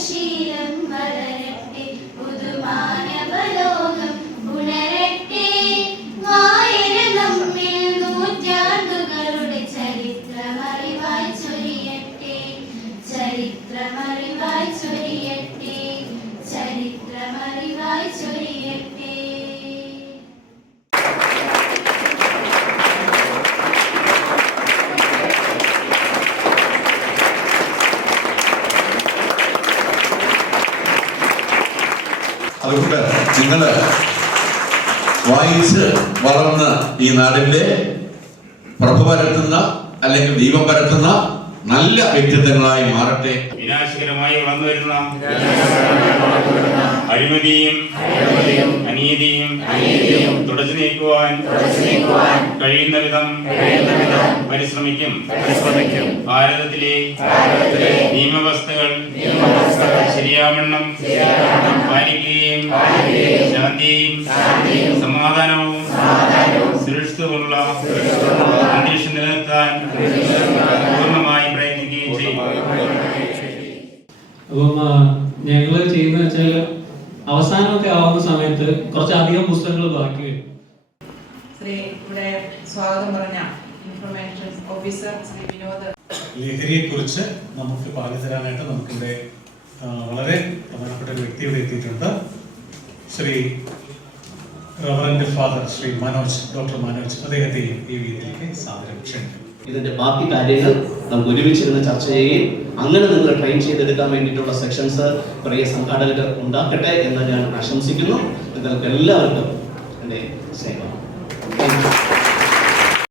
ശീലം വളരട്ടെ, പുതുമാനവലോകം ഉണരട്ടെ. വായന നമ്മിൽ നൂറ്റാണ്ടുകളുടെ ചരിത്രമറിവായി ചൊരിയട്ടെ, ചരിത്രമറിവായി ചൊരിയട്ടെ, ചരിത്രമറിവായി ചൊരിയട്ടെ. അതുകൊണ്ട് നിങ്ങൾ വായിച്ച് വളർന്ന് ഈ നാടിന്റെ പ്രഭ പരത്തുന്ന അല്ലെങ്കിൽ ദീപം പരത്തുന്ന നല്ല വ്യക്തിത്വങ്ങളായി മാറട്ടെ. വിനാശകരമായി വളർന്നു വരുന്ന അഴിമതിയും അനീതിയും തുടച്ചു നീക്കുവാൻ കഴിയുന്ന വിധം പരിശ്രമിക്കും. ഭാരതത്തിലെ നിയമവ്യവസ്ഥകൾ ശരിയാവണ്ണം പാലിക്കുകയും ശാന്തിയും സമാധാനവും സുരക്ഷിതവുമുള്ള അന്തരീക്ഷം നിലനിർത്താൻ പൂർണ്ണമായി പ്രയത്നിക്കുകയും ചെയ്യും. അപ്പം ഞങ്ങൾ ചെയ്യുന്ന വെച്ചാൽ അവസാനമൊക്കെ ആവുന്ന സമയത്ത് കുറച്ചധികം പുസ്തകങ്ങൾ ബാക്കി വരും. ശ്രീ ഇവിടെ സ്വാഗതം പറഞ്ഞ ഇൻഫർമേഷൻ ഓഫീസർ ശ്രീ വിനോദ്, ലഹരിയെക്കുറിച്ച് നമുക്ക് പറഞ്ഞു തരാനായിട്ട് നമുക്കിവിടെ വളരെ പ്രധാനപ്പെട്ട ഒരു വ്യക്തി ഇവിടെ എത്തിയിട്ടുണ്ട്. Shri reverend father Shri Manoj, doctor Manoj, അദ്ദേഹത്തെയും ഈ വേദിയിലേക്ക് സാദരം ക്ഷണിക്കും. ഇതിന്റെ ബാക്കി കാര്യങ്ങൾ നമുക്ക് ഒരുമിച്ചിരുന്ന് ചർച്ച ചെയ്യുകയും അങ്ങനെ നിങ്ങൾ ട്രെയിൻ ചെയ്തെടുക്കാൻ വേണ്ടിയിട്ടുള്ള സെക്ഷൻസ് പ്രിയ സംഘാടകർ ഉണ്ടാക്കട്ടെ എന്ന് ഞാൻ ആശംസിക്കുന്നു. നിങ്ങൾക്ക് എല്ലാവർക്കും എൻ്റെ സ്നേഹം.